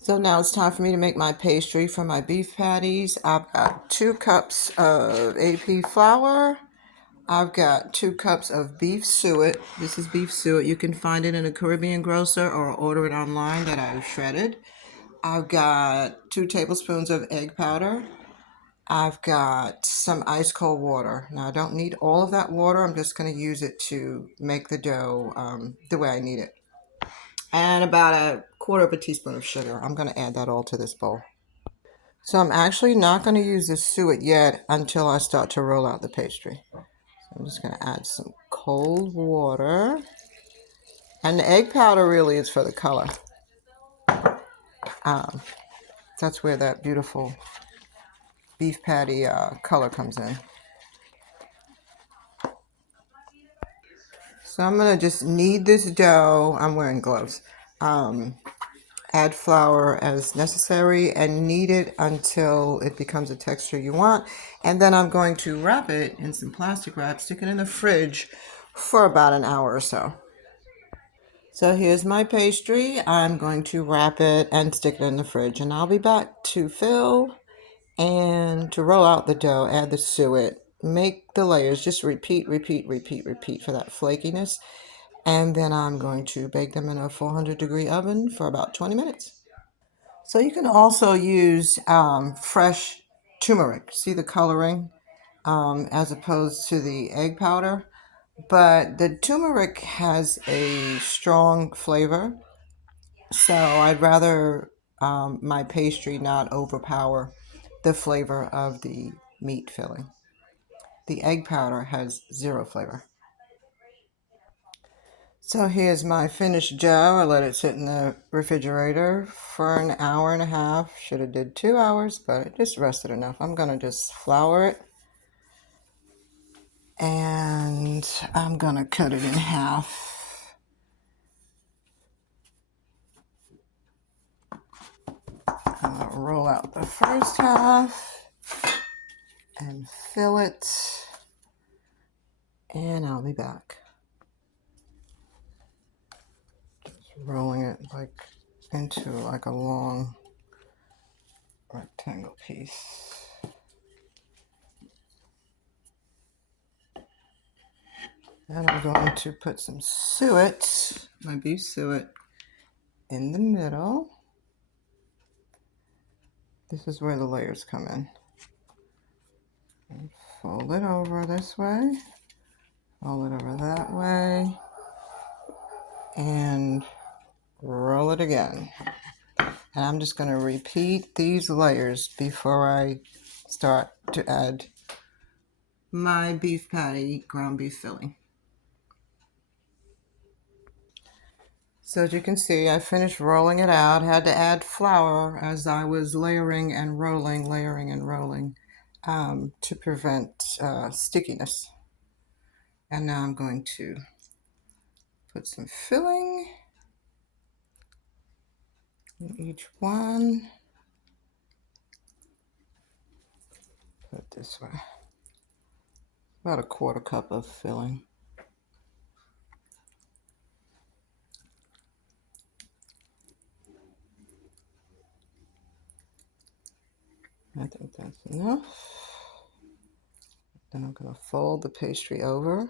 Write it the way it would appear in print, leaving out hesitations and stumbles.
So now it's time for me to make my pastry for my beef patties. I've got 2 cups of AP flour. I've got 2 cups of beef suet. This is beef suet. You can find it in a Caribbean grocer or order it online that I've shredded. I've got 2 tablespoons of egg powder. I've got some ice cold water. Now I don't need all of that water. I'm just going to use it to make the dough the way I need it. And about a quarter of a teaspoon of sugar. I'm going to add that all to this bowl. So I'm actually not going to use the suet yet until I start to roll out the pastry. So I'm just going to add some cold water. And the egg powder really is for the color. Um, that's where that beautiful beef patty color comes in. So I'm going to just knead this dough. I'm wearing gloves. Add flour as necessary and knead it until it becomes a texture you want. And then I'm going to wrap it in some plastic wrap, stick it in the fridge for about an hour or so. So here's my pastry. I'm going to wrap it and stick it in the fridge, and I'll be back to fill and to roll out the dough, add the suet, make the layers, just repeat, repeat, repeat, repeat for that flakiness. And then I'm going to bake them in a 400-degree oven for about 20 minutes. So you can also use fresh turmeric. See the coloring as opposed to the egg powder. But the turmeric has a strong flavor. So I'd rather my pastry not overpower the flavor of the meat filling. The egg powder has zero flavor. So here's my finished dough. I let it sit in the refrigerator for an hour and a half. Should have did 2 hours, but it just rested enough. I'm going to just flour it. And I'm going to cut it in half. I'm going to roll out the first half and fill it. And I'll be back. Just rolling it into a long rectangle piece. And I'm going to put some suet, my beef suet, in the middle. This is where the layers come in. And fold it over this way, fold it over that way, and roll it again. And I'm just going to repeat these layers before I start to add my beef patty ground beef filling. So as you can see, I finished rolling it out. Had to add flour as I was layering and rolling, to prevent stickiness. And now I'm going to put some filling in each one. Put it this way. About a quarter cup of filling. I think that's enough. Then I'm going to fold the pastry over